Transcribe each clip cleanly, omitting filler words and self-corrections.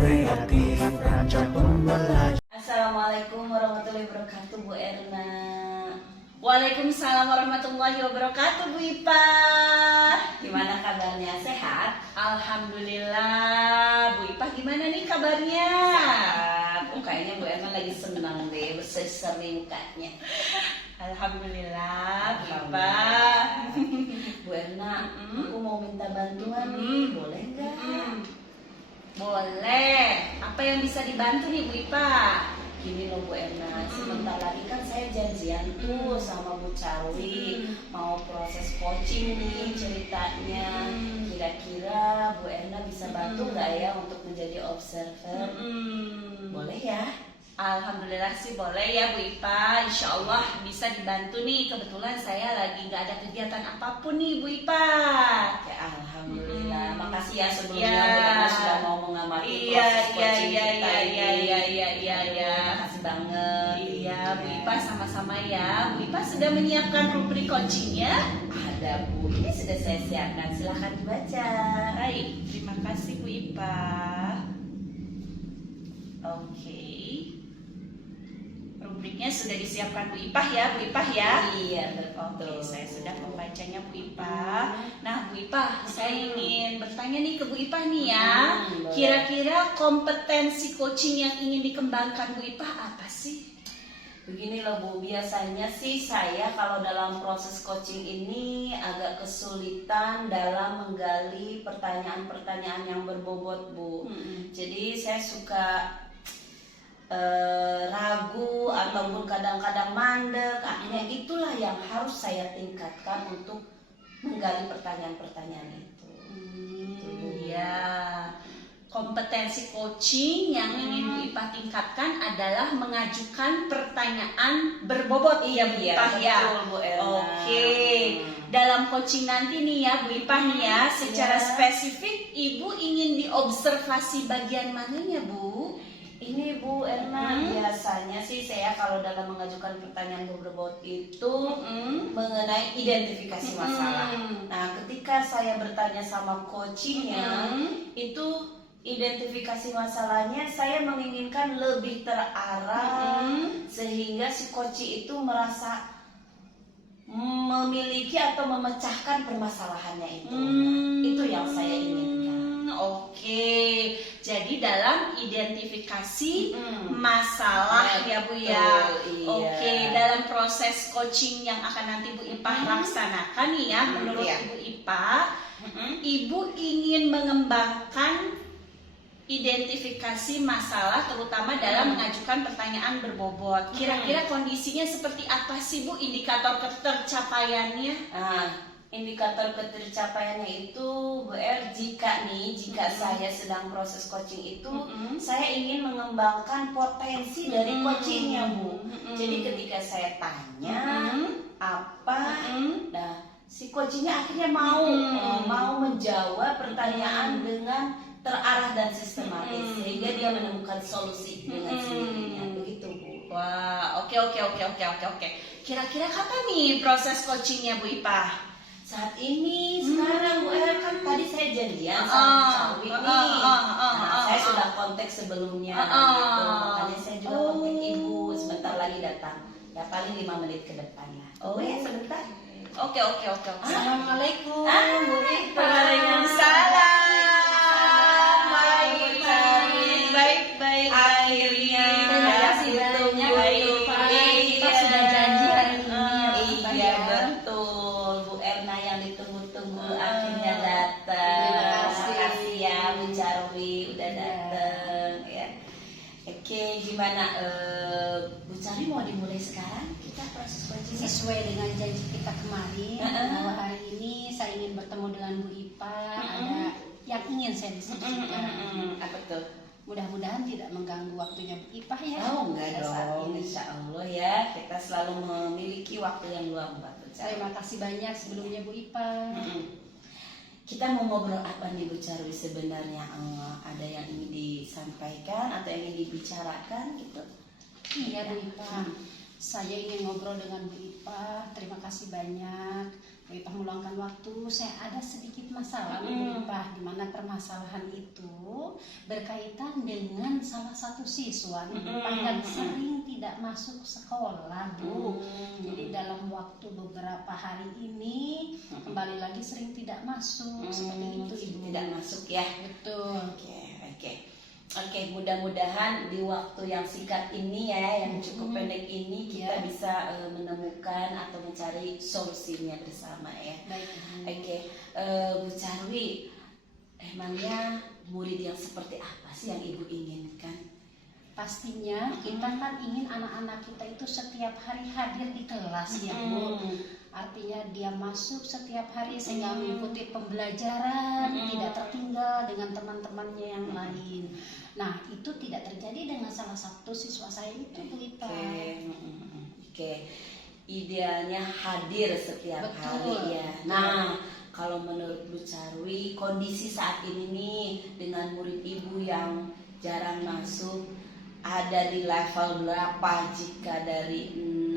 kreatif, rancang pembelajaran. Assalamualaikum warahmatullahi wabarakatuh, Bu Erna. Waalaikumsalam warahmatullahi wabarakatuh, Bu Ipa. Gimana kabarnya? Sehat? Alhamdulillah. Bu Ipa gimana nih kabarnya? Sehat. Kayaknya Bu Erna lagi senang deh, berseri mukanya. Alhamdulillah, Bu Ipa. Bu Erna, aku mau minta bantuan nih, boleh nggak? Boleh. Apa yang bisa dibantu nih, Bu Ipa? Gini loh Bu Erna, sebentar lagi kan saya janjian tuh sama Bu Charwi mau proses coaching nih ceritanya. Kira-kira Bu Erna bisa bantu nggak ya untuk menjadi observer? Boleh ya? Alhamdulillah sih boleh ya Bu Ipa. Insya Allah bisa dibantu nih. Kebetulan saya lagi nggak ada kegiatan apapun nih Bu Ipa. Oke, alhamdulillah. Makasih ya sebelumnya Bu Erna sudah mau mengamati proses coaching kita ini. Makasih banget. Iya Bu Ipa, sama-sama ya. Bu Ipa sudah menyiapkan rubrik coachingnya? Ada Bu, ini sudah saya siapkan. Silahkan dibaca. Baik, terima kasih Bu Ipa. Oke. Rubriknya sudah disiapkan Bu Ipah ya, Bu Ipah ya. Iya betul. Oke, saya sudah membacanya Bu Ipah. Nah Bu Ipah, saya ingin bertanya nih ke Bu Ipah nih ya. Kira-kira kompetensi coaching yang ingin dikembangkan Bu Ipah apa sih? Begini loh Bu, biasanya sih saya kalau dalam proses coaching ini agak kesulitan dalam menggali pertanyaan-pertanyaan yang berbobot Bu. Jadi saya suka ragu ataupun kadang-kadang mandek. Akhirnya itulah yang harus saya tingkatkan untuk menggali pertanyaan-pertanyaan itu. Iya. Kompetensi coaching yang ingin Bu Ipah tingkatkan adalah mengajukan pertanyaan berbobot. Iya Bu Ipah ya. Oke. Dalam coaching nanti nih ya Bu Ipah nih ya, secara spesifik Ibu ingin diobservasi bagian mananya Bu? Ini Bu Erna, biasanya sih saya kalau dalam mengajukan pertanyaan berbobot itu mengenai identifikasi masalah. Nah, ketika saya bertanya sama coachingnya, itu identifikasi masalahnya saya menginginkan lebih terarah sehingga si coaching itu merasa memiliki atau memecahkan permasalahannya itu. Itu yang saya inginkan. Oke, jadi dalam identifikasi masalah ya Bu ya. Oke, dalam proses coaching yang akan nanti Bu Ipah laksanakan nih ya, menurut Ibu Ipah, Ibu ingin mengembangkan identifikasi masalah terutama dalam mengajukan pertanyaan berbobot. Kira-kira kondisinya seperti apa sih Bu, indikator ketercapaiannya? Indikator ketercapaiannya itu Bu Er, jika saya sedang proses coaching itu saya ingin mengembangkan potensi dari coachingnya Bu. Jadi ketika saya tanya nah si coachingnya akhirnya mau menjawab pertanyaan dengan terarah dan sistematis sehingga dia menemukan solusi dengan sendirinya. Begitu Bu. Wah, oke. Kira-kira kapan nih proses coachingnya Bu Ipah? Saat ini, sekarang Bu Er, kan tadi saya janjian sama Bu Charwi nih. Saya sudah kontak sebelumnya gitu. Makanya saya juga kontak Ibu sebentar lagi datang. Ya paling 5 menit ke depan lah. Ya sebentar. Oke. Assalamualaikum. Bu Ipah. Waalaikumsalam. Baik. Akhirnya. Terima kasih banyak Bu Ipah. Kita sudah janji hari ini. Iya betul. Bu Erna yang ditunggu-tunggu akhirnya datang. Terima kasih ya Bu Charwi udah datang ya. Oke, gimana Bu Charwi mau dimulai sekarang kita proses coaching? Sesuai dengan janji kita kemarin, bahwa hari ini saya ingin bertemu dengan Bu Ipah. Ada yang ingin saya diskusikan. Apa tuh? Mudah-mudahan tidak mengganggu waktunya Bu Ipah ya. Oh enggak dong, insya Allah ya. Kita selalu memiliki waktu yang luang buat Bu Charwi. Terima kasih banyak sebelumnya Bu Ipah. Kita mau ngobrol apa nih Bu Charwi sebenarnya? Ada yang ingin disampaikan atau yang ingin dibicarakan gitu? Iya Bu Ipah, saya ingin ngobrol dengan Bu Ipah. Terima kasih banyak Bu Ipah meluangkan waktu. Saya ada sedikit masalah nih, Bu Ipah, di mana permasalahan itu berkaitan dengan salah satu siswa nih, Bu Ipah, yang sering tidak masuk sekolah, Bu. Jadi dalam waktu beberapa hari ini kembali lagi sering tidak masuk, seperti itu Ibu. Tidak masuk ya. Betul. Oke, mudah-mudahan di waktu yang singkat ini ya, yang cukup pendek ini kita bisa menemukan atau mencari solusinya bersama ya. Baik. Oke, Bu Charwi, emangnya murid yang seperti apa sih yang Ibu inginkan? Pastinya kita kan ingin anak-anak kita itu setiap hari hadir di kelas ya Bu. Artinya dia masuk setiap hari sehingga mengikuti pembelajaran, tidak tertinggal dengan teman-temannya yang lain. Nah, itu tidak terjadi dengan salah satu siswa saya itu, Bu Ipah. Oke. Idealnya hadir setiap hari ya. Nah, kalau menurut Bu Charwi, kondisi saat ini nih dengan murid Ibu yang jarang masuk, ada di level berapa jika dari 6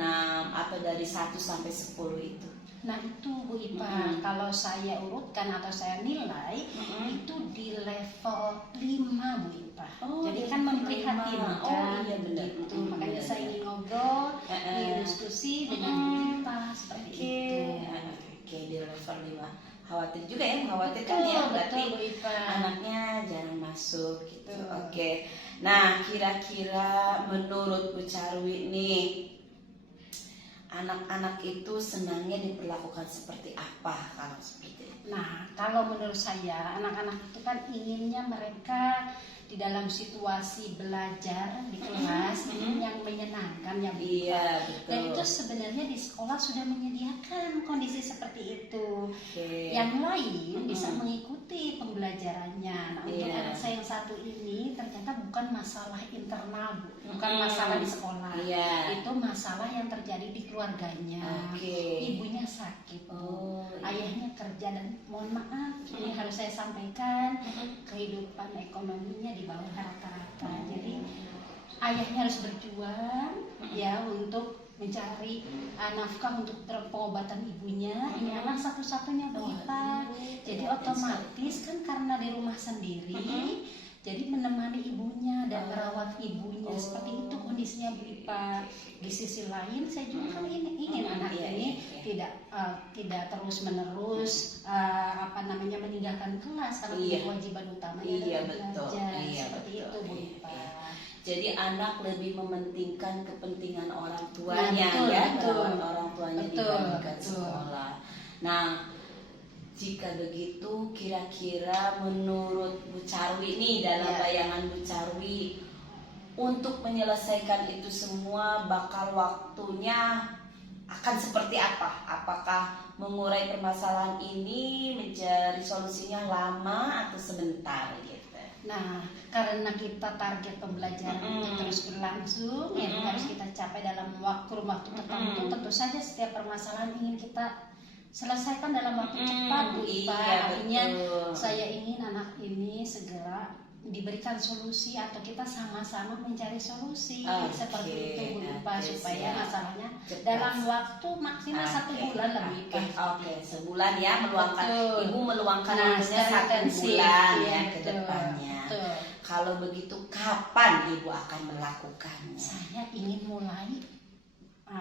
atau dari 1 sampai 10 itu? Nah itu Bu Ipah, kalau saya urutkan atau saya nilai itu di level 5 Bu Ipah. Jadi kan memprihatinkan. Iya benar. Gitu. Makanya saya ingin ngobrol, ingin diskusi dengan Bu Ipah seperti itu. Oke, di level 5. Khawatir juga ya, mengkhawatirkan ya, berarti Bu Ipah. anaknya jarang masuk gitu. Oke. Nah, kira-kira menurut Bu Charwi nih, anak-anak itu senangnya diperlakukan seperti apa kalau seperti itu? Nah, kalau menurut saya anak-anak itu kan inginnya mereka di dalam situasi belajar di kelas ini yang menyenangkan ya Bu. Iya, betul. Dan itu sebenarnya di sekolah sudah menyediakan kondisi seperti itu. Yang lain bisa mengikuti pembelajarannya. Nah, untuk anak saya yang satu ini ternyata bukan masalah internal Bu, bukan masalah di sekolah. Itu masalah yang terjadi di keluarganya. Ibunya sakit Bu, ayahnya kerja, dan mohon maaf ini harus saya sampaikan, kehidupan ekonominya di bawah rata-rata. Jadi ayahnya harus berjuang ya untuk mencari nafkah untuk pengobatan ibunya. Ini anak satu-satunya Bu Ipah. Jadi otomatis kan karena di rumah sendiri, jadi menemani ibunya dan merawat ibunya. Seperti itu kondisinya Bu Ipah. Di sisi lain saya juga kan ingin anak ini tidak terus-menerus meninggalkan kelas karena kewajiban utamanya adalah belajar. Seperti itu Bu Ipah. Jadi anak lebih mementingkan kepentingan orang tuanya merawat orang tuanya dibandingkan sekolah. Nah, jika begitu kira-kira menurut Bu Charwi nih, dalam bayangan Bu Charwi, untuk menyelesaikan itu semua bakal waktunya akan seperti apa? Apakah mengurai permasalahan ini mencari solusinya lama atau sebentar gitu? Nah, karena kita target pembelajaran itu terus berlangsung, yang harus kita capai dalam waktu tertentu, tentu saja setiap permasalahan ingin kita selesaikan dalam waktu cepat Bu Ipah. Artinya saya ingin anak ini segera diberikan solusi atau kita sama-sama mencari solusi seperti itu Bu Ipah, supaya masalahnya dalam waktu maksimal 1 bulan lah Bu Ipah. Sebulan ya, Ibu meluangkan waktunya 1 bulan ya ke depannya. Kalau begitu kapan Ibu akan melakukannya? Saya ingin mulai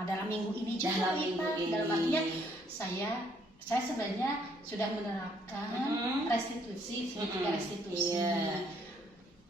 dalam minggu ini juga Bu Ipah. Dalam artinya saya sebenarnya sudah menerapkan restitusi.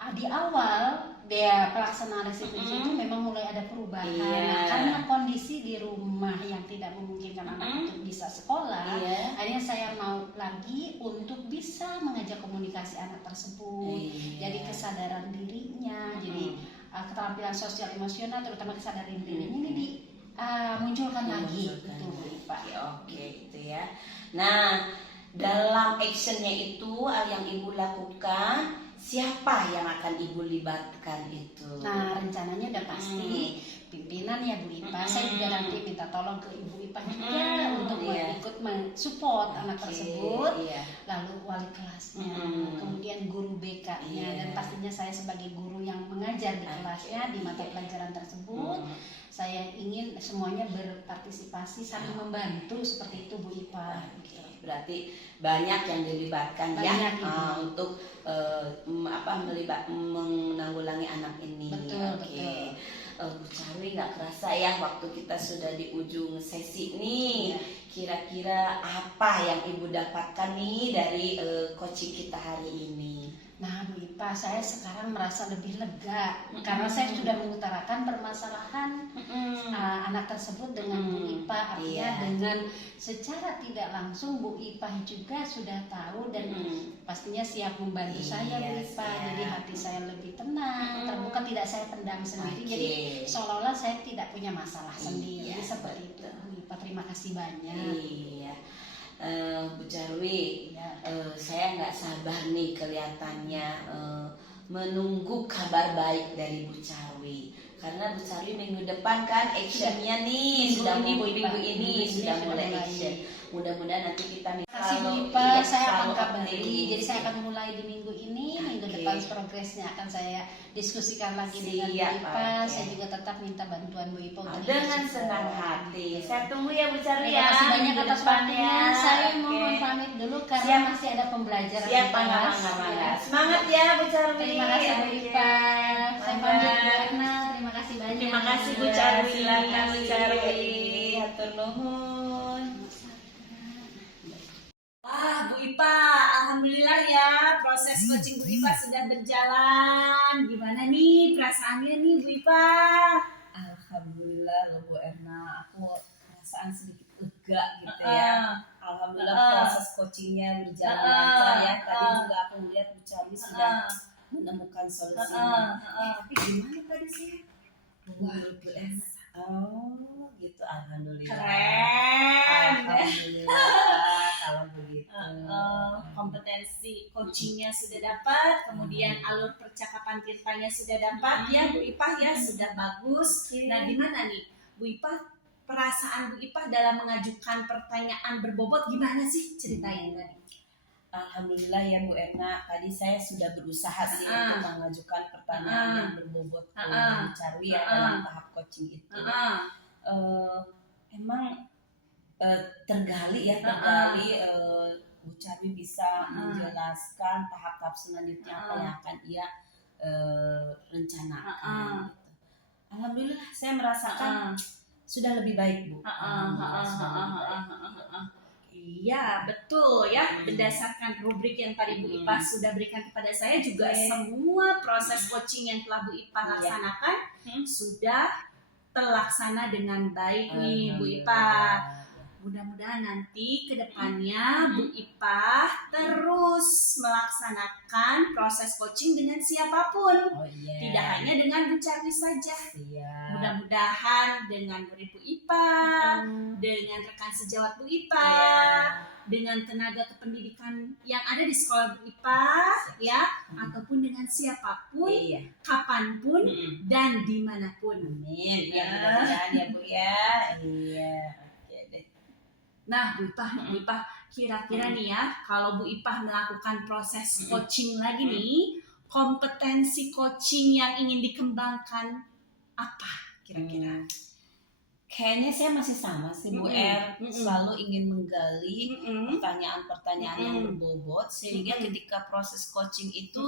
Di awal pelaksanaan restitusi itu memang mulai ada perubahan karena kondisi di rumah yang tidak memungkinkan anak untuk bisa sekolah. Akhirnya saya mau lagi untuk bisa mengajak komunikasi anak tersebut, jadi kesadaran dirinya, jadi keterampilan sosial emosional, terutama kesadaran dirinya ini dimunculkan lagi gitu Bu Ipah. Itu ya. Nah, dalam actionnya itu yang Ibu lakukan, siapa yang akan Ibu libatkan itu? Nah, rencananya udah pasti pimpinan ya Bu Ipa. Saya juga nanti minta tolong ke Ibu Ipa juga untuk ikut mensupport anak tersebut. Lalu wali kelasnya, kemudian guru BK-nya, dan pastinya saya sebagai guru yang mengajar di kelasnya di mata pelajaran tersebut. Saya ingin semuanya berpartisipasi, saling membantu seperti itu Bu Ipa. Berarti banyak yang dilibatkan banyak, ya untuk menanggulangi anak ini. Betul. Bu Charwi, nggak kerasa ya waktu kita sudah di ujung sesi nih. Kira-kira apa yang Ibu dapatkan nih dari coaching kita hari ini? Nah Bu Ipa, saya sekarang merasa lebih lega karena saya sudah mengutarakan permasalahan anak tersebut dengan Bu Ipa. Artinya dengan secara tidak langsung Bu Ipa juga sudah tahu dan pastinya siap membantu saya Bu Ipa. Jadi hati saya lebih tenang, terbuka, tidak saya pendam sendiri. Jadi seolah-olah saya tidak punya masalah sendiri. Seperti itu Bu Ipa. Terima kasih banyak. Bu Charwi, saya nggak sabar nih kelihatannya menunggu kabar baik dari Bu Charwi, karena Bu Charwi minggu depan kan actionnya nih minggu ini sudah mulai action. Mudah-mudahan nanti kita kasih Bu Ipa, saya akan kabari. Jadi saya akan mulai di minggu ini, minggu depan progresnya akan saya diskusikan lagi dengan Bu Ipa. Saya juga tetap minta bantuan Bu Ipa untuk dengan senang hati. Saya tunggu ya Bu Charwi ya. Terima kasih banyak atas waktunya. Saya mohon pamit dulu karena masih ada pembelajaran di kelas. Semangat ya Bu Charwi. Terima kasih Bu Ipa. Saya pamit Bu Erna. Terima kasih banyak. Terima kasih Bu Charwi. Silakan Bu Charwi. Hatur nuhun. Bu Ipa, alhamdulillah ya proses coaching Bu Ipa sudah berjalan. Gimana nih perasaannya nih Bu Ipa? Alhamdulillah loh Bu Erna, aku perasaan sedikit lega gitu ya. Alhamdulillah proses coachingnya berjalan lancar ya. Tadi juga aku melihat Bu Charwi sudah menemukan solusinya. Tapi gimana tadi sih? Bu Erna. Oh gitu, alhamdulillah. Keren. Alhamdulillah kalau begitu. Kompetensi coachingnya sudah dapat, kemudian alur percakapan kitanya sudah dapat ya Bu Ipa ya, sudah bagus. Nah gimana nih Bu Ipa, perasaan Bu Ipa dalam mengajukan pertanyaan berbobot gimana sih, ceritain tadi? Alhamdulillah ya Bu Erna, tadi saya sudah berusaha sih untuk mengajukan pertanyaan yang berbobot ke Bu Charwi ya dalam tahap coaching itu. Emang tergali Bu Charwi bisa menjelaskan tahap-tahap selanjutnya apa yang akan ia rencanakan. Gitu. Alhamdulillah saya merasakan sudah lebih baik Bu. Iya betul ya, berdasarkan rubrik yang tadi Bu Ipa sudah berikan kepada saya juga semua proses coaching yang telah Bu Ipa laksanakan sudah terlaksana dengan baik nih Bu Ipa. Mudah-mudahan nanti ke depannya Bu Ipa terus melaksanakan proses coaching dengan siapapun. Tidak hanya dengan Bu Charwi saja. Mudah-mudahan dengan murid Bu Ipa, dengan rekan sejawat Bu Ipa, dengan tenaga kependidikan yang ada di sekolah Bu Ipa, ya, ataupun dengan siapapun, kapanpun, dan dimanapun. Amin. Ya mudah-mudahan ya Bu ya. Iya. Nah Bu Ipa, kira-kira nih ya, kalau Bu Ipa melakukan proses coaching lagi nih, kompetensi coaching yang ingin dikembangkan apa kira-kira? Kayaknya saya masih sama sih Bu selalu ingin menggali pertanyaan-pertanyaan yang berbobot sehingga ketika proses coaching itu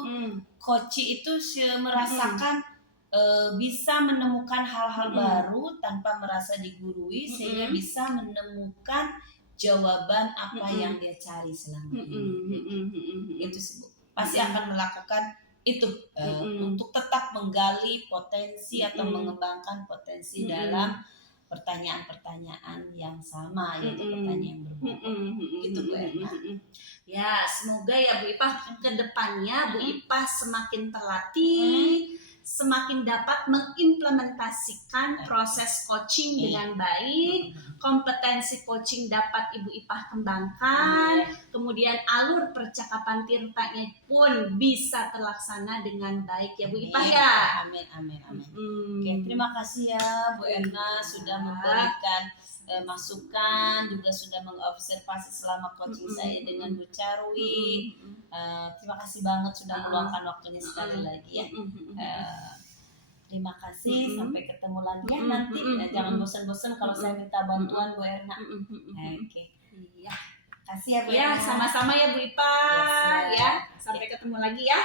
coach itu merasakan bisa menemukan hal-hal baru tanpa merasa digurui sehingga bisa menemukan jawaban apa yang dia cari selama ini. Itu sih Bu. Pasti akan melakukan itu untuk tetap menggali potensi atau mengembangkan potensi dalam pertanyaan-pertanyaan yang sama yaitu pertanyaan yang berbobot. Gitu Bu Erna. Ya, semoga ya Bu Ipa ke depannya Bu Ipa semakin terlatih, semakin dapat mengimplementasikan proses coaching dengan baik, kompetensi coaching dapat Ibu Ipah kembangkan, kemudian alur percakapan Tirtanya pun bisa terlaksana dengan baik ya Bu Ipah ya. Amin, amin, amin. Oke, terima kasih ya Bu Erna sudah memberikan masukan, juga sudah mengobservasi selama coaching saya dengan Bu Charwi. Terima kasih banget sudah meluangkan waktunya sekali lagi ya. Terima kasih, sampai ketemu lagi ya nanti. Jangan bosan-bosan kalau saya minta bantuan Bu Erna. Oke. Iya. Kasih ya Bu Ya, Erna. sama-sama ya Bu Ipah ya. Sampai ketemu lagi ya.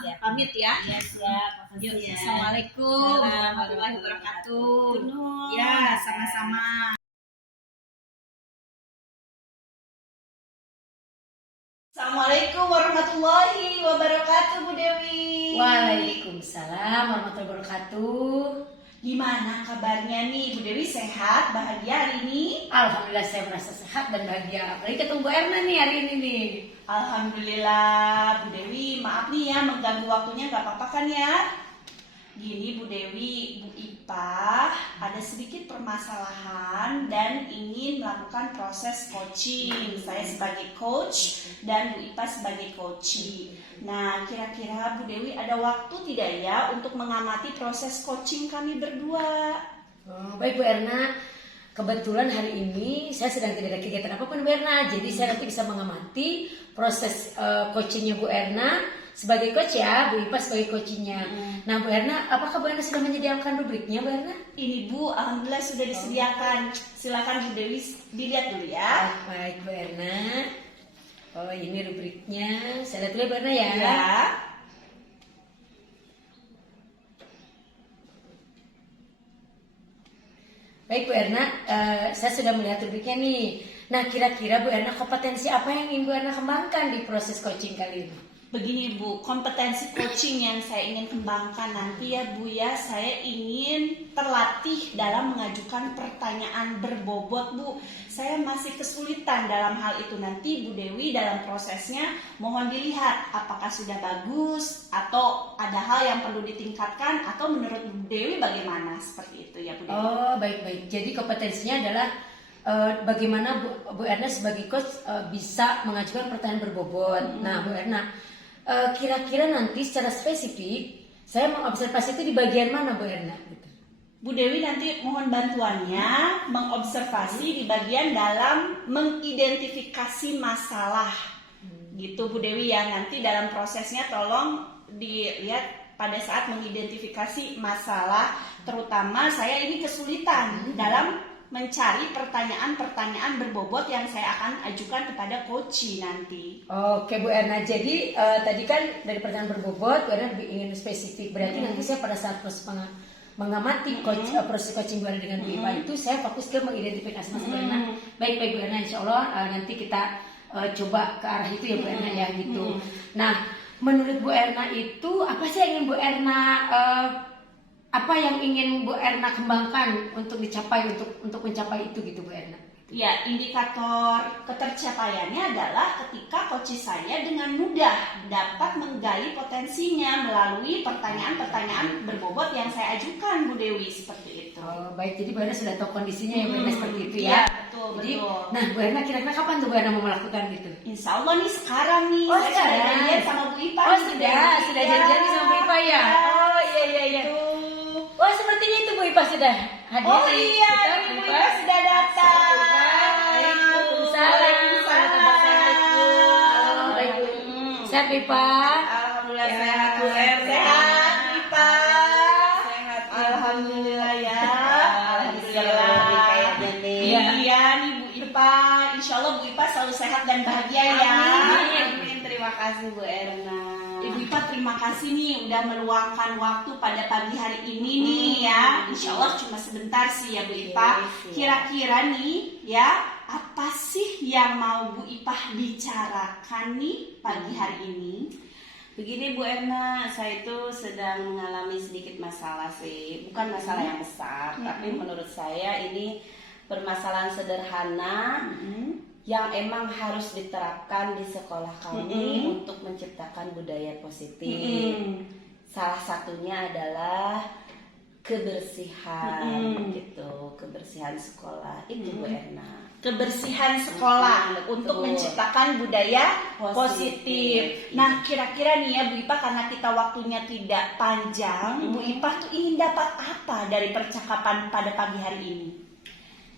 Siap. Pamit ya. Iya, siap. Makasih Yuk, ya. Assalamualaikum Salam warahmatullahi wabarakatuh. Nuhun. Ya, sama-sama. Assalamualaikum warahmatullahi wabarakatuh Bu Dewi. Waalaikumsalam warahmatullahi wabarakatuh. Gimana kabarnya nih Bu Dewi, sehat, bahagia hari ini? Alhamdulillah saya merasa sehat dan bahagia. Apalagi ketemu Bu Erna nih hari ini nih. Alhamdulillah Bu Dewi, maaf nih ya mengganggu waktunya, gak apa-apa kan ya? Gini Bu Dewi, Bu Ipah ada sedikit permasalahan dan ingin melakukan proses coaching. Saya sebagai coach dan Bu Ipah sebagai coachee. Nah, kira-kira Bu Dewi ada waktu tidak ya untuk mengamati proses coaching kami berdua? Oh, baik Bu Erna. Kebetulan hari ini saya sedang tidak ada kegiatan apapun Bu Erna. Jadi saya nanti bisa mengamati proses coachingnya Bu Erna sebagai coach ya, Bu Ipah sebagai coachingnya. Nah Bu Erna, apakah Bu Erna sudah menyediakan rubriknya Bu Erna? Ini Bu, alhamdulillah sudah disediakan. Silakan Bu Dewi dilihat dulu ya. Baik Bu Erna. Oh ini rubriknya. Saya lihat dulu ya Bu Erna ya. Ya. Baik Bu Erna, saya sudah melihat rubriknya nih. Nah kira-kira Bu Erna kompetensi apa yang ingin Bu Erna kembangkan di proses coaching kali ini? Begini Bu, kompetensi coaching yang saya ingin kembangkan nanti ya Bu ya, saya ingin terlatih dalam mengajukan pertanyaan berbobot Bu. Saya masih kesulitan dalam hal itu, nanti Bu Dewi dalam prosesnya mohon dilihat apakah sudah bagus atau ada hal yang perlu ditingkatkan, atau menurut Bu Dewi bagaimana, seperti itu ya Bu Dewi. Oh baik-baik, jadi kompetensinya adalah bagaimana Bu Erna sebagai coach bisa mengajukan pertanyaan berbobot. Nah Bu Erna, kira-kira nanti secara spesifik saya mengobservasi itu di bagian mana Bu Erna? Bu Dewi nanti mohon bantuannya mengobservasi di bagian dalam mengidentifikasi masalah. Gitu Bu Dewi ya, nanti dalam prosesnya tolong dilihat pada saat mengidentifikasi masalah, terutama saya ini kesulitan dalam mencari pertanyaan-pertanyaan berbobot yang saya akan ajukan kepada coachee nanti. Oke Bu Erna, jadi tadi kan dari pertanyaan berbobot Bu Erna lebih ingin spesifik. Berarti nanti saya pada saat proses mengamati proses coaching Bu Erna dengan Bu Ipah itu saya fokus ke mengidentifikasi masalah Bu Erna. Baik-baik Bu Erna, insya Allah nanti kita coba ke arah itu ya Bu Erna ya gitu. Nah menurut Bu Erna itu apa sih yang ingin Bu Erna apa yang ingin Bu Erna kembangkan untuk dicapai, untuk mencapai itu gitu Bu Erna? Ya, indikator ketercapaiannya adalah ketika coachee saya dengan mudah dapat menggali potensinya melalui pertanyaan-pertanyaan berbobot yang saya ajukan Bu Dewi, seperti itu. Oh, baik, jadi Bu Erna sudah tahu kondisinya ya Bu Erna seperti itu ya. Iya, betul, Jadi, betul. nah Bu Erna kira-kira kapan tuh Bu Erna mau melakukan gitu? Insya Allah nih sekarang nih. Oh, saya sekarang. sudah janjian sama Bu Ipah. Oh sudah janjian sama Bu Ipah ya? Oh iya. Oh sepertinya itu Bu Ipah sudah hadir. Oh iya, Bu Ipah sudah datang. Waalaikumsalam. Baik Bu. Sehat Bu Ipah? Alhamdulillah Ya, sehat Bu sehat. Sehat Bu Ipah. Sehat. Alhamdulillah ya. Alhamdulillah. Iya nih Bu Ipah. Insya Allah Bu Ipah selalu sehat dan bahagia ya. Amin. Terima kasih Bu Erna. Ibu Ipah terima kasih nih udah meluangkan waktu pada pagi hari ini nih ya. Insya Allah cuma sebentar sih ya Bu Ipah. Kira-kira nih ya, apa sih yang mau Bu Ipah bicarakan nih pagi hari ini? Begini Bu Erna, saya itu sedang mengalami sedikit masalah sih. Bukan masalah yang besar, tapi menurut saya ini permasalahan sederhana yang emang harus diterapkan di sekolah kami untuk menciptakan budaya positif. salah satunya adalah kebersihan gitu, kebersihan sekolah itu Bu Erna. Kebersihan sekolah Betul. untuk menciptakan budaya positif. Nah, kira-kira nih ya Bu Ipa, karena kita waktunya tidak panjang, Bu Ipa tuh ingin dapat apa dari percakapan pada pagi hari ini?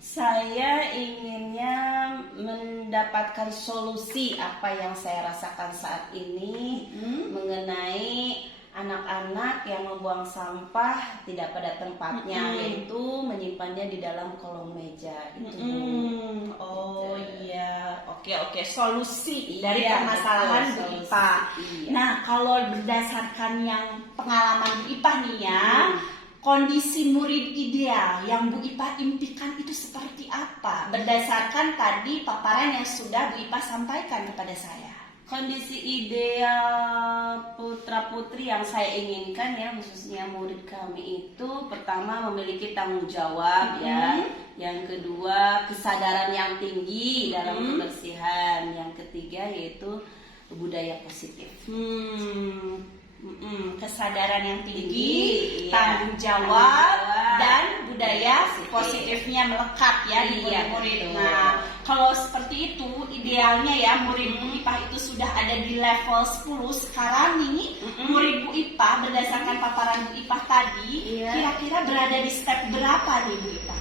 Saya inginnya mendapatkan solusi apa yang saya rasakan saat ini mengenai anak-anak yang membuang sampah tidak pada tempatnya, yaitu menyimpannya di dalam kolong meja itu. Oh iya, oke, solusi Iya, dari permasalahan betul, Bu Ipa. solusi, iya. Nah, kalau berdasarkan yang pengalaman Bu Ipa nih ya, kondisi murid ideal yang Bu Ipa impikan itu seperti apa? Berdasarkan tadi paparan yang sudah Bu Ipa sampaikan kepada saya. Kondisi ideal putra-putri yang saya inginkan ya, khususnya murid kami itu pertama memiliki tanggung jawab ya, yang kedua kesadaran yang tinggi dalam kebersihan, yang ketiga yaitu budaya positif. Kesadaran yang tinggi, Iya. tanggung jawab, dan budaya positifnya melekat ya di Iya, murid-murid. betul. Nah, kalau seperti itu idealnya ya murid Bu Ipa itu sudah ada di level 10. Sekarang nih murid Bu Ipa berdasarkan paparan Bu Ipa tadi, Iya. kira-kira berada di step berapa nih Bu Ipa?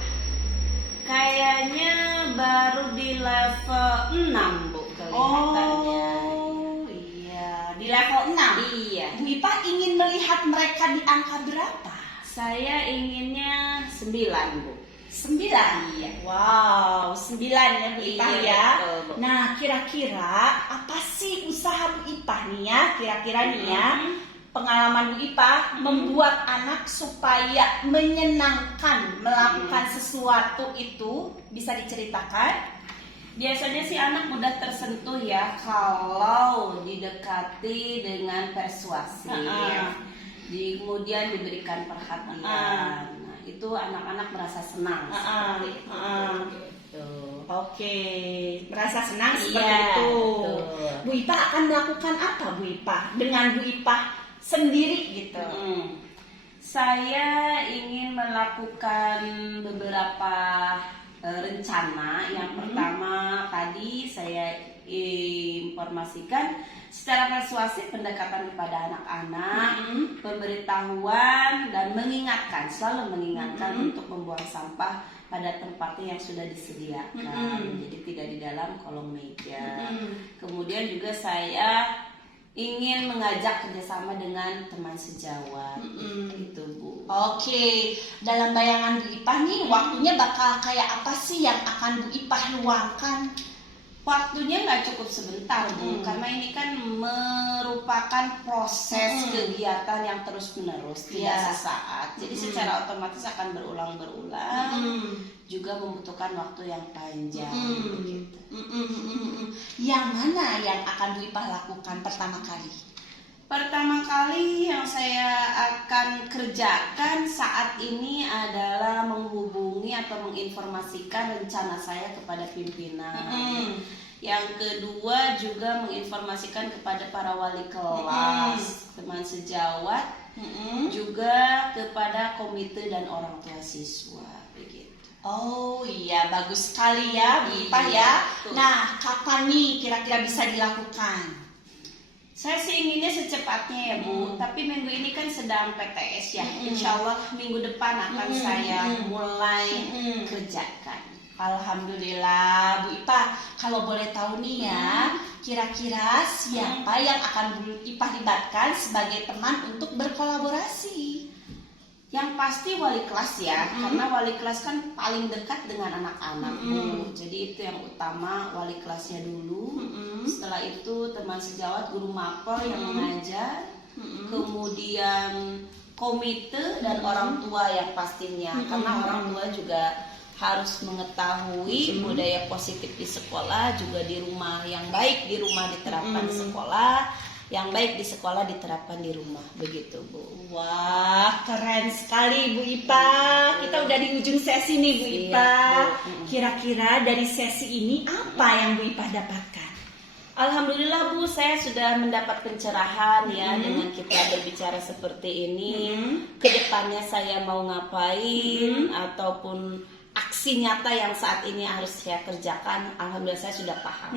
Kayaknya baru di level 6 Bu kelihatannya. Oh iya, di level 6. Iya. Bu Ipa ingin melihat mereka di angka berapa? Saya inginnya 9 Bu. 9. Iya. Wow, 9 ya Bu Ipa Iya, ya. betul, Bu. Nah, kira-kira apa sih usaha Bu Ipa nih ya? Kira-kira nih ya, pengalaman Bu Ipa membuat anak supaya menyenangkan melakukan sesuatu itu, bisa diceritakan? Biasanya sih anak mudah tersentuh ya kalau didekati dengan persuasi, kemudian diberikan perhatian. Nah, itu anak-anak merasa senang seperti itu. Gitu. Oke, merasa senang seperti Iya, itu. betul. Bu Ipa akan melakukan apa Bu Ipa dengan Bu Ipa sendiri gitu? Saya ingin melakukan beberapa rencana. Yang pertama tadi saya informasikan secara persuasif pendekatan kepada anak-anak, pemberitahuan dan mengingatkan, selalu mengingatkan untuk membuang sampah pada tempatnya yang sudah disediakan, jadi tidak di dalam kolong meja. Kemudian juga saya ingin mengajak kerjasama dengan teman sejawat, itu Bu. Oke, dalam bayangan Bu Ipa nih waktunya bakal kayak apa sih yang akan Bu Ipa luangkan? Waktunya nggak cukup sebentar Bu, karena ini kan merupakan proses kegiatan yang terus menerus, tidak sesaat. Jadi secara otomatis akan berulang-berulang, juga membutuhkan waktu yang panjang. Begitu. Yang mana yang akan Bu Ipa lakukan pertama kali? Pertama kali yang saya akan kerjakan saat ini adalah menghubungi atau menginformasikan rencana saya kepada pimpinan. Yang kedua juga menginformasikan kepada para wali kelas, teman sejawat, juga kepada komite dan orang tua siswa. Begitu. Oh iya, bagus sekali ya Bu Ipa ya. betul. Nah, kapan nih kira-kira bisa dilakukan? Saya sih inginnya secepatnya ya Bu, tapi minggu ini kan sedang PTS ya. Insya Allah minggu depan akan saya mulai kerjakan. Alhamdulillah Bu Ipa, kalau boleh tahu nih ya, kira-kira siapa yang akan Bu Ipa libatkan sebagai teman untuk berkolaborasi? Yang pasti wali kelas ya, karena wali kelas kan paling dekat dengan anak-anak Bu. Jadi itu yang utama, wali kelasnya dulu. Setelah itu teman sejawat, guru mapel yang mengajar, kemudian komite dan orang tua yang pastinya, karena orang tua juga harus mengetahui budaya positif di sekolah, juga di rumah. Yang baik di rumah diterapkan di sekolah, yang baik di sekolah diterapkan di rumah, begitu Bu. Wah, keren sekali Bu Ipa. Kita udah di ujung sesi nih Bu Ipa. Kira-kira dari sesi ini apa yang Bu Ipa dapatkan? Alhamdulillah Bu, saya sudah mendapat pencerahan ya dengan kita berbicara seperti ini. Kedepannya saya mau ngapain ataupun aksi nyata yang saat ini harus saya kerjakan, alhamdulillah saya sudah paham.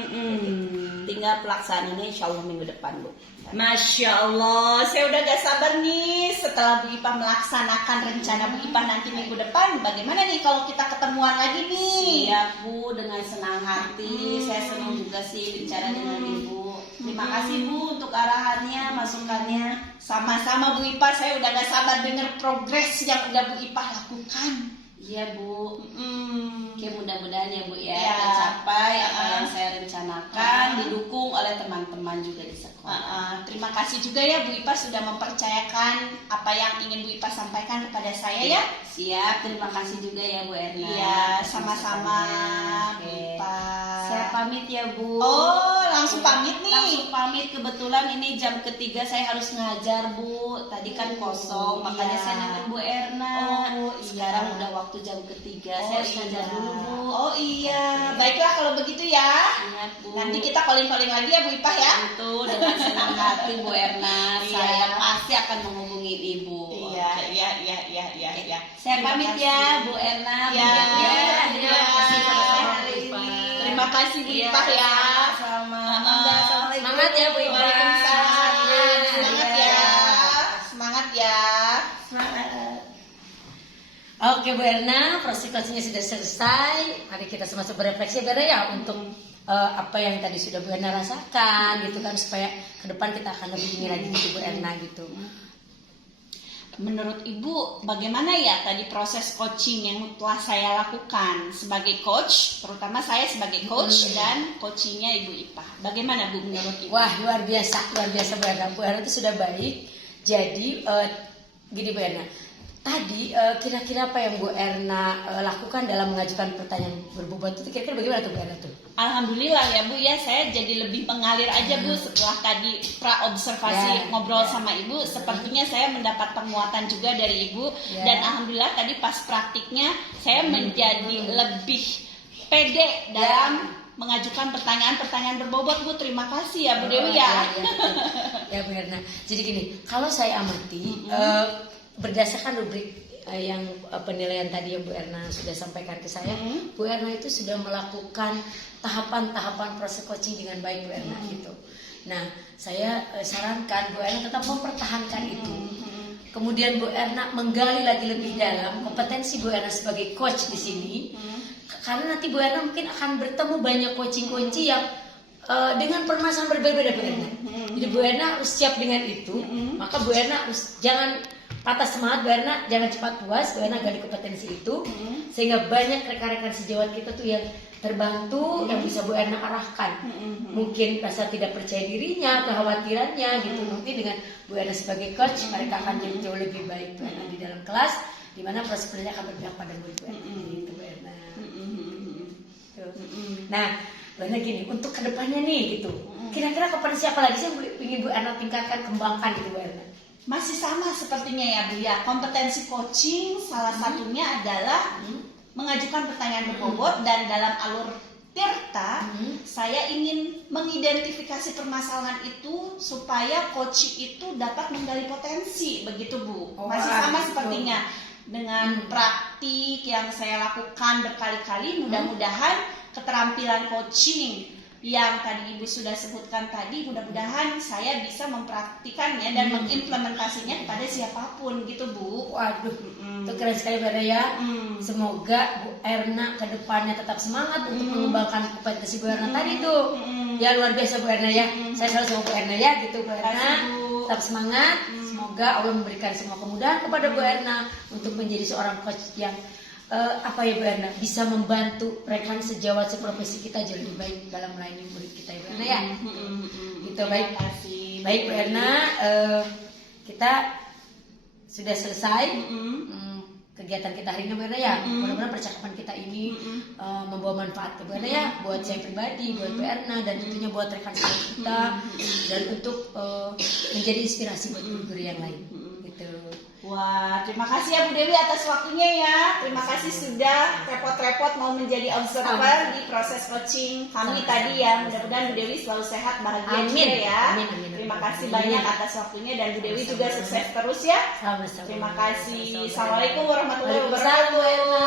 Tinggal pelaksanaannya insya Allah minggu depan Bu. Masya Allah, saya udah gak sabar nih setelah Bu Ipah melaksanakan rencana Bu Ipah nanti minggu depan. Bagaimana nih kalau kita ketemuan lagi nih? Siap Bu, dengan senang hati. Saya senang juga sih bicara dengan Ibu. Terima kasih Bu untuk arahannya, masukannya. Sama-sama Bu Ipah, saya udah gak sabar dengar progres yang udah Bu Ipah lakukan. Iya Bu. Oke, mudah-mudahan ya Bu ya, Ya. tercapai apa yang saya rencanakan, didukung oleh teman-teman juga di sekolah. Terima kasih juga ya Bu Ipah sudah mempercayakan apa yang ingin Bu Ipah sampaikan kepada saya ya. Siap, terima kasih juga ya Bu Erna. Iya, sama-sama Bu Oke. Ipah. Saya pamit ya Bu. Oh, langsung pamit nih. Langsung pamit, kebetulan ini jam ketiga saya harus ngajar Bu. Tadi kan kosong, makanya iya. saya nanya Bu Erna. Oh, iya. Sekarang udah waktu jam ketiga, saya harus ngajar dulu Bu. Oh iya, baiklah kalau begitu ya. Ingat Bu. Nanti kita calling-calling lagi ya Bu Ipah ya. Tentu dengan senang hati Bu Erna, Iya. saya pasti akan menghubungi Ibu. Iya, Oke. iya. Saya Terima pamit kasih. ya Bu Erna. Bu Iya, Dewi. iya. Terima kasih sama-sama Bu Ipah. Terima kasih Bu Iya, Ipah ya. sama. Assalamualaikum. Semangat ya Bu Ipah. Waalaikumsalam. Semangat ya. Iya. Semangat ya. Oke Bu Erna, proses coachingnya sudah selesai. Mari kita sama-sama berefleksi Bu Erna ya untuk apa yang tadi sudah Bu Erna rasakan gitu kan, supaya ke depan kita akan lebih ini lagi gitu Bu Erna gitu. Menurut Ibu, bagaimana ya tadi proses coaching yang telah saya lakukan sebagai coach, terutama saya sebagai coach dan coachingnya Ibu Ipah. Bagaimana Bu menurut Ibu? Wah luar biasa Bu Erna. Bu Erna itu sudah baik. Jadi gini Bu Erna, tadi kira-kira apa yang Bu Erna lakukan dalam mengajukan pertanyaan berbobot itu kira-kira bagaimana tuh Bu Erna tuh? Alhamdulillah ya Bu ya, saya jadi lebih mengalir aja Bu setelah tadi pra-observasi Ya, ngobrol ya. sama Ibu. Sepertinya saya mendapat penguatan juga dari Ibu. Ya. Dan Alhamdulillah tadi pas praktiknya saya menjadi lebih pede dalam mengajukan pertanyaan-pertanyaan berbobot Bu. Terima kasih ya Bu Dewi ya. betul. Ya Bu Erna. Jadi gini, kalau saya amati berdasarkan rubrik yang penilaian tadi yang Bu Erna sudah sampaikan ke saya, Bu Erna itu sudah melakukan tahapan-tahapan proses coaching dengan baik Bu Erna gitu. Nah, saya sarankan Bu Erna tetap mempertahankan itu. Kemudian Bu Erna menggali lagi lebih dalam kompetensi Bu Erna sebagai coach di sini. Karena nanti Bu Erna mungkin akan bertemu banyak coaching-coaching yang dengan permasalahan berbeda-beda Bu Erna. Jadi Bu Erna harus siap dengan itu. Maka Bu Erna harus jangan patah semangat Bu Erna, jangan cepat puas. Bu Erna gali kompetensi itu sehingga banyak rekan-rekan sejawat kita tuh yang terbantu, yang bisa Bu Erna arahkan. Mungkin rasa tidak percaya dirinya, kekhawatirannya gitu. Nanti dengan Bu Erna sebagai coach, mereka akan jadi jauh lebih baik Bu Erna di dalam kelas, di mana proses belajarnya akan berpihak pada Bu Erna. Gitu Bu Erna. Tuh. Nah, Bu Erna gini, untuk kedepannya nih gitu. Kira-kira kompetensi apa lagi sih yang ingin Bu Erna tingkatkan, kembangkan gitu Bu Erna? Masih sama sepertinya ya Bu ya. Kompetensi coaching salah satunya adalah mengajukan pertanyaan berbobot, dan dalam alur Tirta saya ingin mengidentifikasi permasalahan itu supaya coaching itu dapat menggali potensi, begitu Bu. Oh, Masih sama betul. sepertinya dengan praktik yang saya lakukan berkali-kali. Mudah-mudahan keterampilan coaching yang tadi Ibu sudah sebutkan tadi, mudah-mudahan saya bisa mempraktikannya dan mengimplementasinya kepada siapapun gitu Bu. Waduh, itu keren sekali Bu Erna ya. Semoga Bu Erna kedepannya tetap semangat untuk mengembangkan kompetensi Bu Erna tadi tuh. Ya luar biasa Bu Erna ya. Saya selalu sama Bu Erna ya gitu Bu Erna. Kasih, Bu. Tetap semangat. Semoga Allah memberikan semua kemudahan kepada Bu Erna untuk menjadi seorang coach yang apa ya Bu Erna, bisa membantu rekan sejawat seprofesi kita jauh lebih baik dalam melayani murid kita ya Bu Erna ya. Gitu baik. Terima kasih. Baik Bu Erna, kita sudah selesai kegiatan kita hari ini Bu Erna ya. Mudah-mudahan percakapan kita ini membawa manfaat ke Bu Erna ya, buat saya pribadi, buat Bu Erna, dan tentunya buat rekan sejawat kita, dan untuk menjadi inspirasi buat guru-guru yang lain gitu. Wah, terima kasih ya Bu Dewi atas waktunya ya. Terima kasih sudah repot-repot mau menjadi observer di proses coaching kami tadi ya. Mudah-mudahan Bu Dewi selalu sehat, bahagia Amin. juga ya. Amin, amin. Terima kasih Amin. banyak atas waktunya dan Bu Dewi juga sukses terus ya. Sama-sama. Terima kasih. Assalamualaikum warahmatullahi Waalaikumsalam, Bu wabarakatuh. Erna.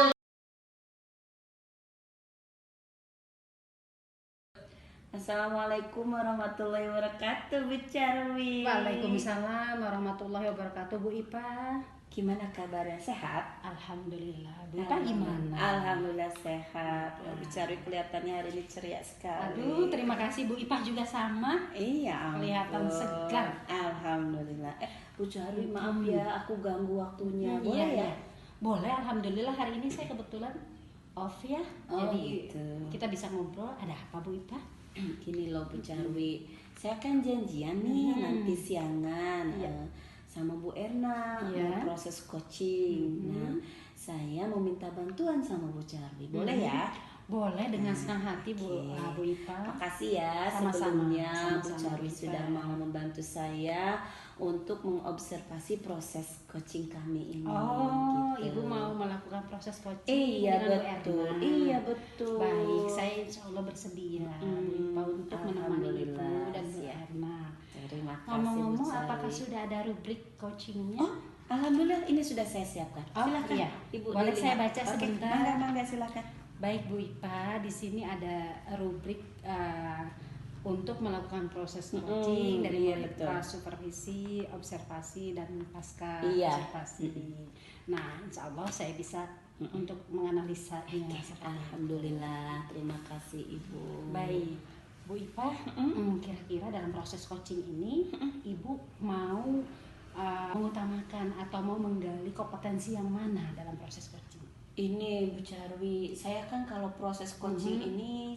Assalamualaikum warahmatullahi wabarakatuh, Bu Charwi. Waalaikumsalam warahmatullahi wabarakatuh, Bu Ipa. Gimana kabarnya? Sehat? Alhamdulillah. Bu Ipa gimana? Alhamdulillah sehat. Bu Charwi kelihatannya hari ini ceria sekali. Aduh, terima kasih Bu Ipa juga sama. Iya, Kelihatan ampun. segar. Alhamdulillah. Bu Charwi, maaf ya, aku ganggu waktunya. Boleh Iya, ya? iya. Boleh, alhamdulillah hari ini saya kebetulan off ya. Oh, Jadi gitu. kita bisa ngobrol. Ada apa Bu Ipa? Gini loh Bu Charwi, saya kan janjian nih nanti siangan sama Bu Erna Iya. mau proses coaching. Nah, saya mau minta bantuan sama Bu Charwi, boleh ya? Boleh, dengan senang hati Bu, Oke. Bu Ipa. Makasih ya Sama-sama. sebelumnya Bu Sama-sama, Charwi Bu Ipa. sudah mau membantu saya untuk mengobservasi proses coaching kami ini. Oh, gitu. Ibu mau melakukan proses coaching Iya dengan Bu betul, Erna. iya betul. Baik, saya insya Allah bersedia Bu Ipa untuk menemani Ibu Alhamdulillah, dan Bu siap. Erna. Terima kasih Bu Ngomong-ngomong, Charwi. apakah sudah ada rubrik coachingnya? Oh, alhamdulillah ini sudah saya siapkan. Oh, Silakan, iya. Ibu. Boleh dilihat. saya baca Oke, sebentar? Mangga, silakan. Baik Bu Ipa, di sini ada rubrik untuk melakukan proses coaching dari iya, mulai betul. supervisi, observasi dan pasca Iya. observasi. Nah, insya Allah saya bisa untuk menganalisanya. seperti itu. Alhamdulillah, terima kasih Ibu. Baik, Bu Ipa, kira-kira dalam proses coaching ini, Ibu mau mengutamakan atau mau menggali kompetensi yang mana dalam proses coaching? Ini Bu Charwi, saya kan kalau proses coaching ini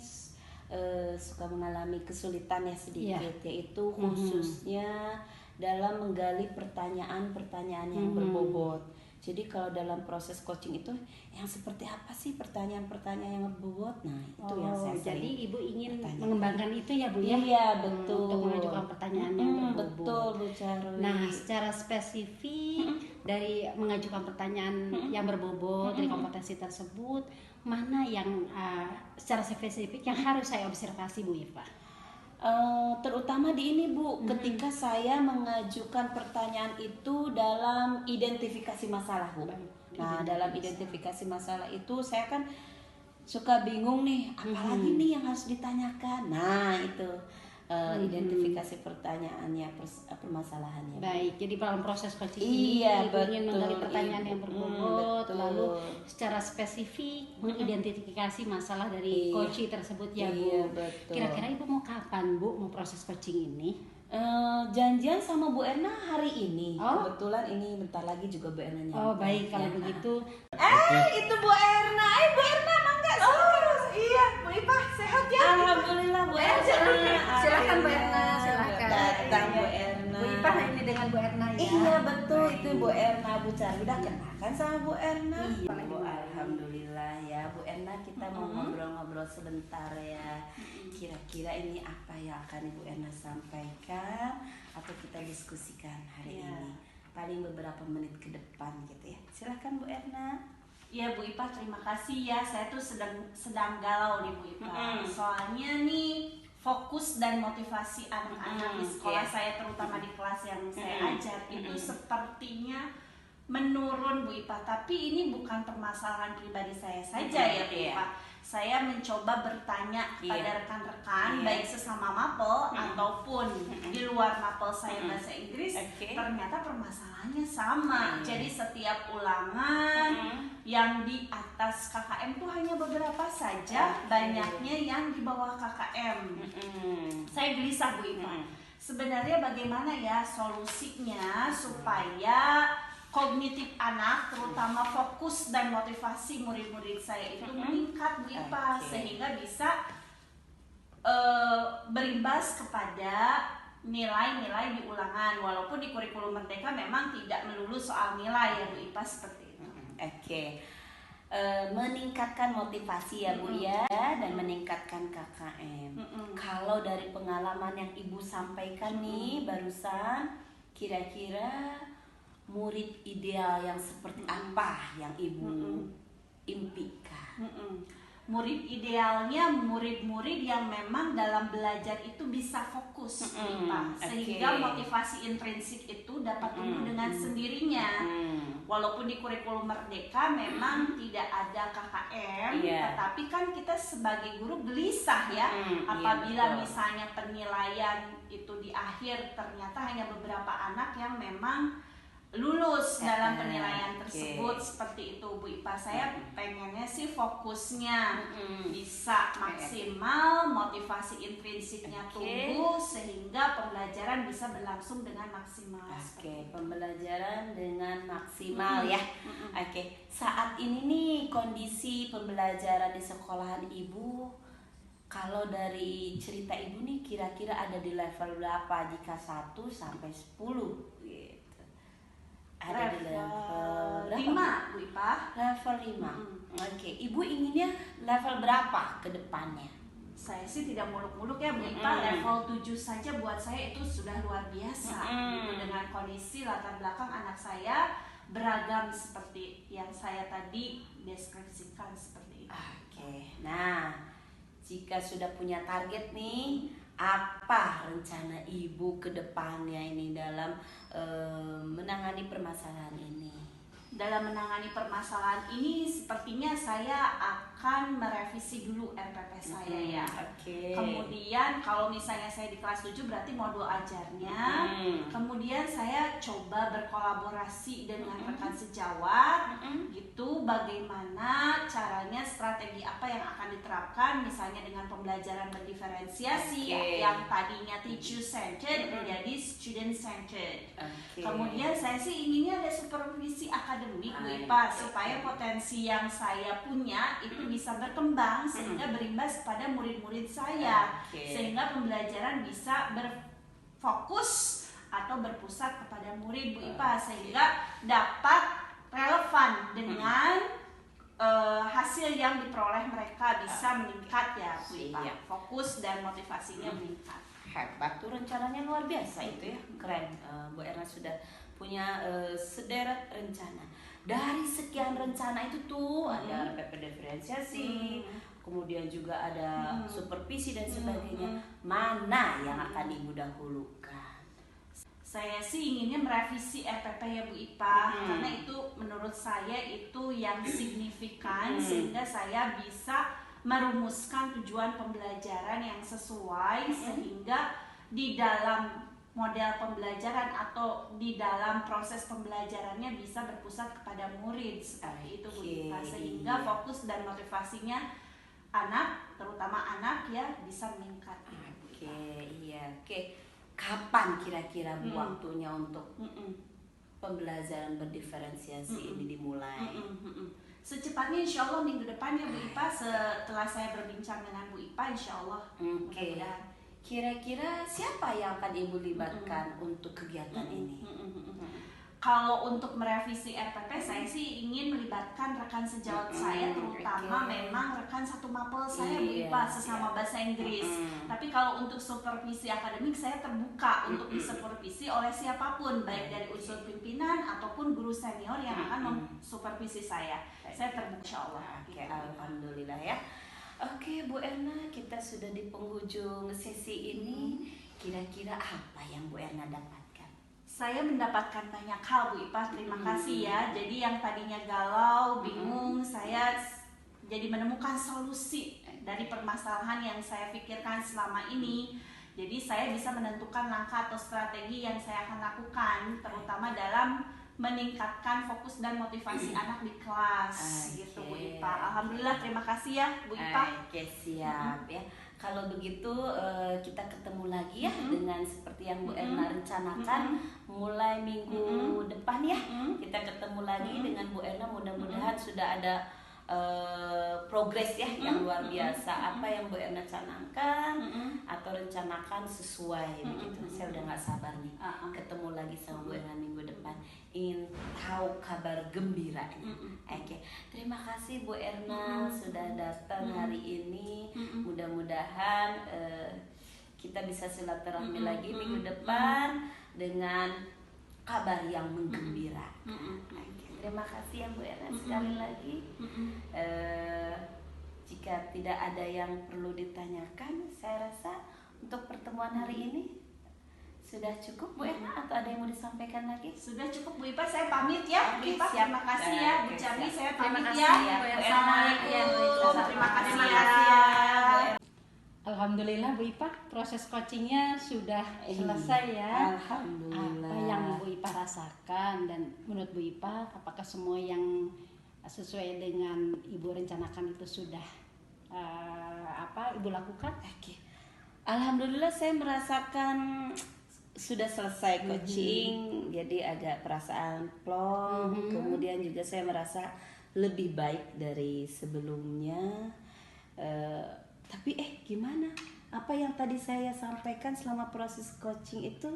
suka mengalami kesulitan ya sedikit, yaitu khususnya dalam menggali pertanyaan-pertanyaan yang berbobot. Jadi kalau dalam proses coaching itu yang seperti apa sih pertanyaan-pertanyaan yang berbobot? Nah, itu yang saya jadi sering Ibu ingin bertanya. mengembangkan itu ya Bu ya? Iya, betul. Untuk mengajukan pertanyaan yang berbobot. Betul Bu Charwi. Nah, secara spesifik dari mengajukan pertanyaan yang berbobot dari kompetensi tersebut, mana yang secara spesifik yang harus saya observasi Bu Ipa? Terutama di ini Bu, ketika saya mengajukan pertanyaan itu dalam identifikasi masalah Bu. Nah, dalam identifikasi masalah itu saya kan suka bingung nih, apalagi nih yang harus ditanyakan. Nah, itu identifikasi pertanyaannya, permasalahannya. Baik, jadi dalam proses coaching Iya, ini Ibu ingin betul, menggali pertanyaan Ibu. yang berbobot, Betul. lalu secara spesifik mengidentifikasi masalah dari Iya. coaching tersebut ya Bu. Iya, betul. Kira-kira Ibu mau kapan Bu mau proses coaching ini? Janjian sama Bu Erna hari ini. Oh. Kebetulan ini bentar lagi juga Bu Erna nyampe. Oh baik, kalau Ya. begitu Itu Bu Erna. Bu Erna mangga. Iya, Bu Ipa sehat ya? Alhamdulillah Bu Erna. Silakan, Bu Akhirnya Erna, silakan. Datang Bu Erna. Bu Ipa ini dengan Bu Erna ya. Iya betul, itu Bu Erna. Bu Charwi udah kenal kan sama Bu Erna? Iya. Bu, alhamdulillah ya Bu Erna, kita mau ngobrol-ngobrol sebentar ya. Kira-kira ini apa yang akan Ibu Erna sampaikan atau kita diskusikan hari ini? Paling beberapa menit ke depan gitu ya. Silakan Bu Erna. Ya Bu Ipa, terima kasih ya. Saya tuh sedang galau nih Bu Ipa. Soalnya nih fokus dan motivasi anak-anak di sekolah saya, terutama di kelas yang saya ajar, itu sepertinya menurun Bu Ipa. Tapi ini bukan permasalahan pribadi saya saja ya Bu Ipa. Saya mencoba bertanya kepada rekan-rekan, baik sesama mapel ataupun di luar mapel saya bahasa Inggris, ternyata permasalahannya sama. Jadi setiap ulangan yang di atas KKM tuh hanya beberapa saja, banyaknya yang di bawah KKM. Saya gelisah Bu Ipa. Sebenarnya bagaimana ya solusinya supaya kognitif anak, terutama fokus dan motivasi murid-murid saya itu meningkat Bu Ipa, sehingga bisa berimbas kepada nilai-nilai di ulangan, walaupun di kurikulum Merdeka memang tidak melulu soal nilai ya Bu Ipa, seperti itu. Meningkatkan motivasi ya Bu ya, dan meningkatkan KKM. Kalau dari pengalaman yang Ibu sampaikan nih barusan, kira-kira murid ideal yang seperti apa yang Ibu impikan? Murid idealnya murid-murid yang memang dalam belajar itu bisa fokus, Bu Ipa, sehingga motivasi intrinsik itu dapat tumbuh dengan sendirinya. Walaupun di kurikulum Merdeka memang tidak ada KKM, tetapi kan kita sebagai guru gelisah ya, apabila misalnya penilaian itu di akhir ternyata hanya beberapa anak yang memang lulus dalam penilaian tersebut. Seperti itu Bu Ipa. Saya pengennya sih fokusnya bisa maksimal, motivasi intrinsiknya tumbuh sehingga pembelajaran bisa berlangsung dengan maksimal. Pembelajaran dengan maksimal ya. Saat ini nih kondisi pembelajaran di sekolahan Ibu, kalau dari cerita Ibu nih kira-kira ada di level berapa jika 1 sampai 10 gitu? Ada di level 5 Bu Ipa. Level 5. Ibu inginnya level berapa ke depannya? Saya sih tidak muluk-muluk ya Bu Ipa, level 7 saja buat saya itu sudah luar biasa gitu, dengan kondisi latar belakang anak saya beragam seperti yang saya tadi deskripsikan seperti itu. Nah, jika sudah punya target nih, apa rencana Ibu ke depannya ini dalam menangani permasalahan ini? Dalam menangani permasalahan ini sepertinya saya akan merevisi dulu RPP saya ya. Kemudian kalau misalnya saya di kelas 7 berarti modul ajarnya. Kemudian saya coba berkolaborasi dengan rekan sejawat gitu, bagaimana caranya, strategi apa yang akan diterapkan misalnya dengan pembelajaran berdiferensiasi yang tadinya teacher centered menjadi student centered. Kemudian saya sih inginnya ada supervisi akademik Bu Ipa, supaya potensi yang saya punya itu bisa berkembang sehingga berimbas kepada murid-murid saya, sehingga pembelajaran bisa berfokus atau berpusat kepada murid Bu Ipa, sehingga dapat relevan dengan hasil yang diperoleh mereka bisa meningkat ya Bu Ipa, fokus dan motivasinya meningkat. Hebat tuh, rencananya luar biasa itu ya, keren. Bu Erna sudah punya sederet rencana. Dari sekian rencana itu tuh ada RPP diferensiasi, kemudian juga ada supervisi dan sebagainya. Mana yang akan Ibu dahulukan? Saya sih inginnya merevisi RPP ya Bu Ipa, karena itu menurut saya itu yang signifikan sehingga saya bisa merumuskan tujuan pembelajaran yang sesuai sehingga di dalam model pembelajaran atau di dalam proses pembelajarannya bisa berpusat kepada murid seperti itu Bu Ipa, sehingga fokus dan motivasinya anak, terutama anak ya, bisa meningkat. Kapan kira-kira Bu waktunya untuk pembelajaran berdiferensiasi ini dimulai? Secepatnya insya Allah minggu depan ya Bu Ipa, setelah saya berbincang dengan Bu Ipa insya Allah. Mudah-mudahan. Kira-kira siapa yang akan Ibu libatkan untuk kegiatan ini? Kalau untuk merevisi RPP saya sih ingin melibatkan rekan sejawat saya, terutama memang rekan satu mapel saya Bu Ipa, sesama bahasa Inggris. Tapi kalau untuk supervisi akademik saya terbuka untuk disupervisi oleh siapapun, baik dari unsur pimpinan ataupun guru senior yang akan mensupervisi saya. Saya terbuka insya Allah. Alhamdulillah ya. Bu Erna, kita sudah di penghujung sesi ini. Kira-kira apa yang Bu Erna dapatkan? Saya mendapatkan banyak hal Bu Ipa, terima kasih ya. Jadi yang tadinya galau, bingung, saya jadi menemukan solusi dari permasalahan yang saya pikirkan selama ini. Jadi saya bisa menentukan langkah atau strategi yang saya akan lakukan, terutama dalam meningkatkan fokus dan motivasi anak di kelas gitu Bu Ipa. Alhamdulillah, terima kasih ya Bu Ipa. Siap ya. Kalau begitu kita ketemu lagi ya dengan seperti yang Bu Erna rencanakan mulai minggu depan ya. Kita ketemu lagi dengan Bu Erna, mudah-mudahan sudah ada progres ya yang luar biasa. Apa yang Bu Erna canangkan atau rencanakan sesuai begitu. Saya udah nggak sabar nih ketemu lagi sama Bu Erna minggu depan, ingin tahu kabar gembiranya. Terima kasih Bu Erna sudah datang hari ini. Mudah-mudahan kita bisa silaturahmi lagi minggu depan dengan kabar yang menggembirakan. Oke, terima kasih ya Bu Erna sekali lagi. Jika tidak ada yang perlu ditanyakan, saya rasa untuk pertemuan hari ini sudah cukup Bu Erna, atau ada yang mau disampaikan lagi? Sudah cukup Bu Ipa, saya pamit ya. Bu Oke, Ipa, siap. terima kasih ya. Bu Oke, Cami, siap. saya Terima pamit kasih ya. ya, Bu Erna. Assalamualaikum. Ya, Bu Erna. Terima kasih Terima ya. kasih ya. Alhamdulillah Bu Ipa, proses coachingnya sudah selesai ya. Alhamdulillah. Apa yang Bu Ipa rasakan, dan menurut Bu Ipa apakah semua yang sesuai dengan Ibu rencanakan itu sudah Ibu lakukan? Oke. Alhamdulillah saya merasakan sudah selesai coaching, jadi agak perasaan plong. Kemudian juga saya merasa lebih baik dari sebelumnya. Tapi gimana? Apa yang tadi saya sampaikan selama proses coaching itu?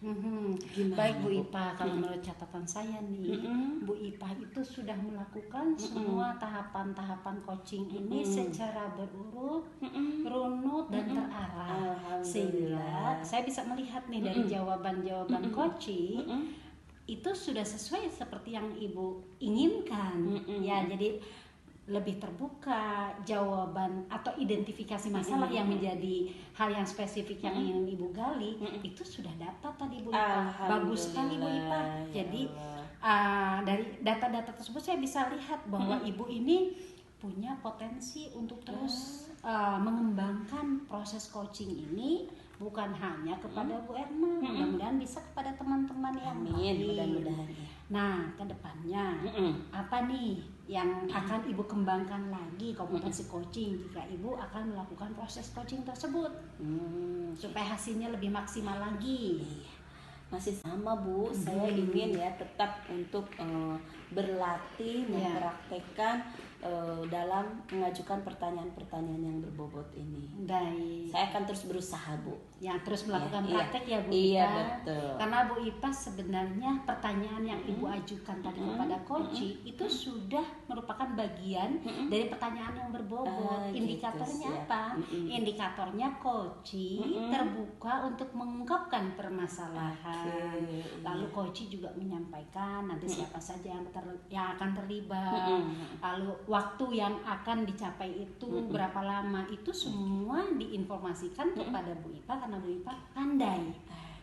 Gimana, Baik Bu Bu? Ipa, kalau menurut catatan saya nih, Bu Ipa itu sudah melakukan semua tahapan-tahapan coaching ini secara berurut, runut dan terarah, sehingga saya bisa melihat nih dari jawaban-jawaban coaching itu sudah sesuai seperti yang Ibu inginkan. Ya, jadi lebih terbuka jawaban atau identifikasi masalah yang menjadi hal yang spesifik yang ingin Ibu gali itu sudah dapat tadi Bu Ipa. Bagus sekali Bu Ipa. Jadi dari data-data tersebut saya bisa lihat bahwa Ibu ini punya potensi untuk terus mengembangkan proses coaching ini, bukan hanya kepada Bu Erna, mudah-mudahan bisa kepada teman-teman yang Amin, lain. mudah-mudahan ya. Nah, kedepannya apa nih yang akan Ibu kembangkan lagi kompetensi coaching jika Ibu akan melakukan proses coaching tersebut supaya hasilnya lebih maksimal lagi? Masih sama Bu, saya ingin ya tetap untuk berlatih, mempraktekkan dalam mengajukan pertanyaan-pertanyaan yang berbobot ini. Baik. Saya akan terus berusaha Bu. Yang terus melakukan Iya, praktek ya Bu iya, Ipa. betul. Karena Bu Ipa sebenarnya pertanyaan yang Ibu ajukan tadi kepada coaching itu sudah merupakan bagian dari pertanyaan yang berbobot. Gitu, Indikatornya siap. apa? Indikatornya coaching terbuka untuk mengungkapkan permasalahan. Lalu coaching juga menyampaikan nanti siapa saja yang akan terlibat. Lalu waktu yang akan dicapai itu berapa lama, itu semua diinformasikan kepada Bu Ipa karena Bu Ipa pandai.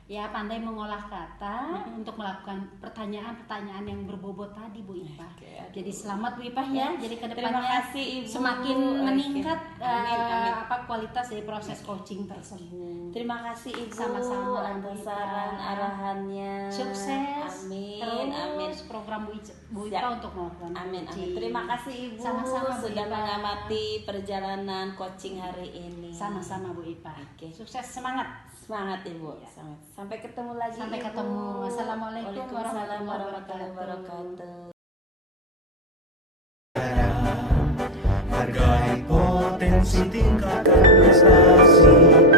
Ya, pandai mengolah kata untuk melakukan pertanyaan-pertanyaan yang berbobot tadi Bu Ipa. Jadi selamat Bu Ipa ya. Jadi Terima kedepannya kasih Ibu. semakin Oke. meningkat Amin. kualitas dari proses coaching tersebut. Terima kasih Ibu Sama-sama, Bu atas Ipa. saran arahannya. Sukses Amin. terus Amin. program Bu Ipa Siap. untuk melakukan Amin, coaching. Terima kasih Ibu Sama-sama, Bu sudah Ipa. mengamati perjalanan coaching hari ini. Sama-sama Bu Ipa. Oke. Sukses, semangat. Semangat Ibu. Semangat. Sampai ketemu lagi. Sampai Ibu. ketemu. Assalamualaikum Waalaikumsalam warahmatullahi warahmatullahi wabarakatuh. Hargai potensi tingkatkan prestasi.